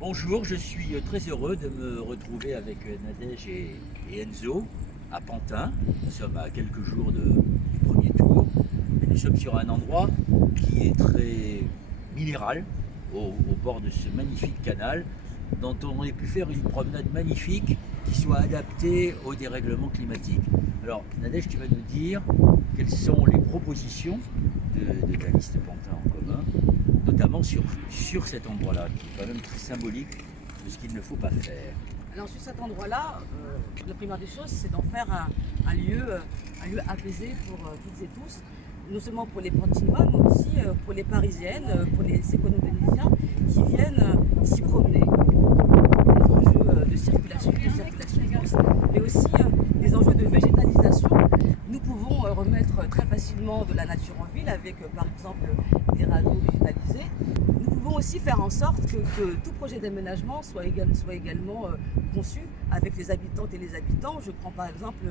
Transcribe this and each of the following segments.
Bonjour, je suis très heureux de me retrouver avec Nadège et Enzo à Pantin. Nous sommes à quelques jours du premier tour et nous sommes sur un endroit qui est très minéral au bord de ce magnifique canal dont on aurait pu faire une promenade magnifique qui soit adaptée au dérèglement climatique. Alors Nadège, tu vas nous dire quelles sont les propositions de ta liste Pantin en commun, notamment sur cet endroit-là, qui est quand même très symbolique de ce qu'il ne faut pas faire. Alors sur cet endroit-là, la première des choses, c'est d'en faire un lieu apaisé pour toutes et tous, non seulement pour les Pantinois, mais aussi pour les Parisiennes, pour les Écono-Vénésiens qui viennent s'y promener. Des enjeux de circulation douce, mais aussi des enjeux de végétalisation. Nous pouvons remettre très facilement de la nature en ville avec par exemple des radeaux végétalisés. Nous pouvons aussi faire en sorte que tout projet d'aménagement soit également conçu avec les habitantes et les habitants. Je prends par exemple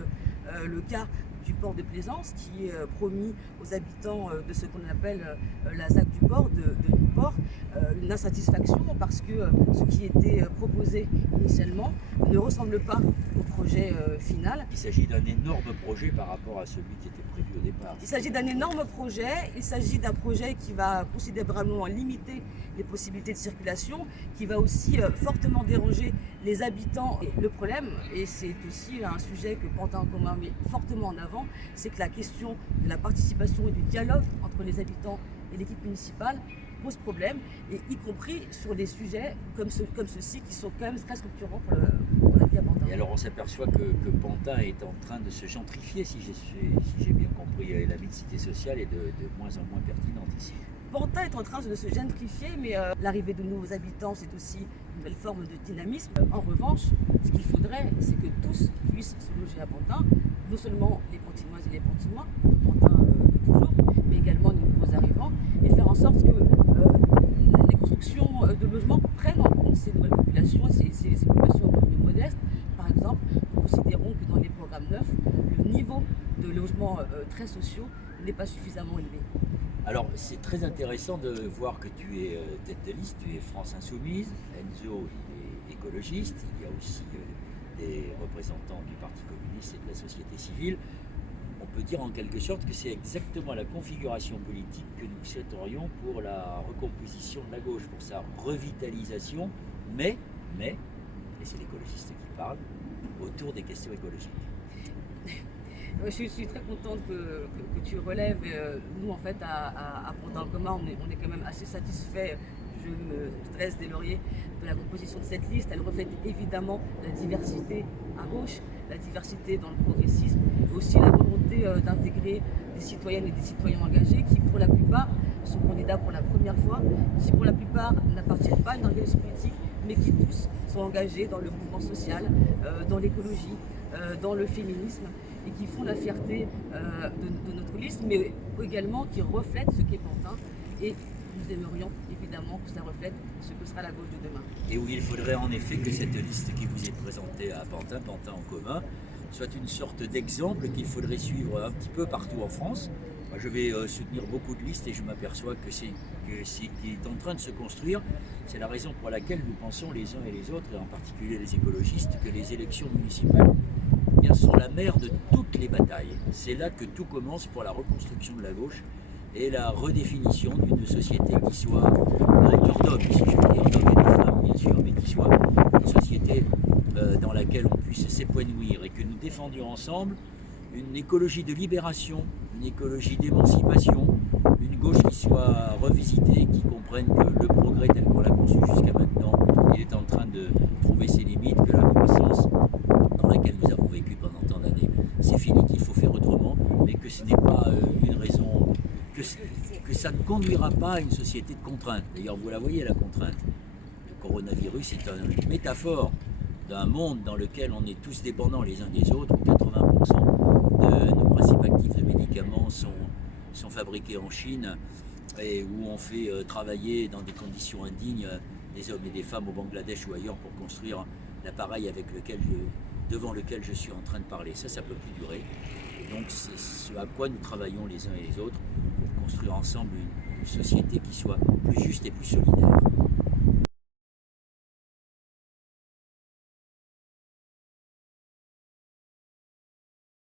le cas du port de Plaisance qui est promis aux habitants de ce qu'on appelle la ZAC du port de Newport. Une insatisfaction parce que ce qui était proposé initialement ne ressemble pas au projet final. Il s'agit d'un énorme projet par rapport à celui qui était prévu au départ. Il s'agit d'un énorme projet, il s'agit d'un projet qui va considérablement limiter les possibilités de circulation, qui va aussi fortement déranger les habitants. Et le problème, et c'est aussi un sujet que Pantin en commun met fortement en avant, c'est que la question de la participation et du dialogue entre les habitants et l'équipe municipale pose problème, et y compris sur des sujets comme ceux-ci qui sont quand même très structurants pour la vie à Pantin. Et alors on s'aperçoit que Pantin est en train de se gentrifier, si j'ai bien compris, la mixité sociale est de moins en moins pertinente ici. Pantin est en train de se gentrifier, mais l'arrivée de nouveaux habitants, c'est aussi une nouvelle forme de dynamisme. En revanche, ce qu'il faudrait, c'est que tous puissent se loger à Pantin, non seulement les Pantinoises et les Pantinois, de Pantin de toujours, mais également les nouveaux arrivants, et faire en sorte que les constructions de logements prennent en compte ces nouvelles populations, ces populations aux revenus modestes. Par exemple, nous considérons que dans les programmes neufs, le niveau de logements très sociaux n'est pas suffisamment élevé. Alors c'est très intéressant de voir que tu es tête de liste, tu es France Insoumise, Enzo il est écologiste, il y a aussi des représentants du Parti communiste et de la société civile. On peut dire en quelque sorte que c'est exactement la configuration politique que nous souhaiterions pour la recomposition de la gauche, pour sa revitalisation, mais, et c'est l'écologiste qui parle, autour des questions écologiques. Je suis très contente que tu relèves. Nous, en fait, à Pantin en commun, on est quand même assez satisfait. Je me stresse des lauriers de la composition de cette liste. Elle reflète évidemment la diversité à gauche, la diversité dans le progressisme, et aussi la volonté d'intégrer des citoyennes et des citoyens engagés qui, pour la plupart, sont candidats pour la première fois, qui, pour la plupart, n'appartiennent pas à une organisation politique, mais qui tous sont engagés dans le mouvement social, dans l'écologie, dans le féminisme, et qui font la fierté de notre liste, mais également qui reflètent ce qu'est Pantin. Et nous aimerions évidemment que ça reflète ce que sera la gauche de demain. Et où il faudrait en effet que cette liste qui vous est présentée à Pantin en commun, soit une sorte d'exemple qu'il faudrait suivre un petit peu partout en France. Moi, je vais soutenir beaucoup de listes et je m'aperçois que c'est qui est en train de se construire. C'est la raison pour laquelle nous pensons les uns et les autres, et en particulier les écologistes, que les élections municipales sont la mère de toutes les batailles. C'est là que tout commence pour la reconstruction de la gauche et la redéfinition d'une société qui soit un cœur d'homme, si je veux dire, d'hommes et de femmes bien sûr, mais qui soit une société dans laquelle on puisse s'épanouir et que nous défendions ensemble une écologie de libération, une écologie d'émancipation, une gauche qui soit revisitée, qui comprenne que le progrès tel qu'on l'a conçu jusqu'à maintenant, il est en train de trouver ses limites, que la croissance dans laquelle nous avons vécu pendant tant d'années, c'est fini, qu'il faut faire autrement, mais que ce n'est pas une raison, que ça ne conduira pas à une société de contrainte. D'ailleurs, vous la voyez, la contrainte. Le coronavirus est une métaphore d'un monde dans lequel on est tous dépendants les uns des autres, où 80% de nos principes actifs de médicaments sont fabriqués en Chine, et où on fait travailler dans des conditions indignes des hommes et des femmes au Bangladesh ou ailleurs pour construire l'appareil devant lequel je suis en train de parler. Ça ne peut plus durer. Et donc c'est ce à quoi nous travaillons les uns et les autres pour construire ensemble une société qui soit plus juste et plus solidaire.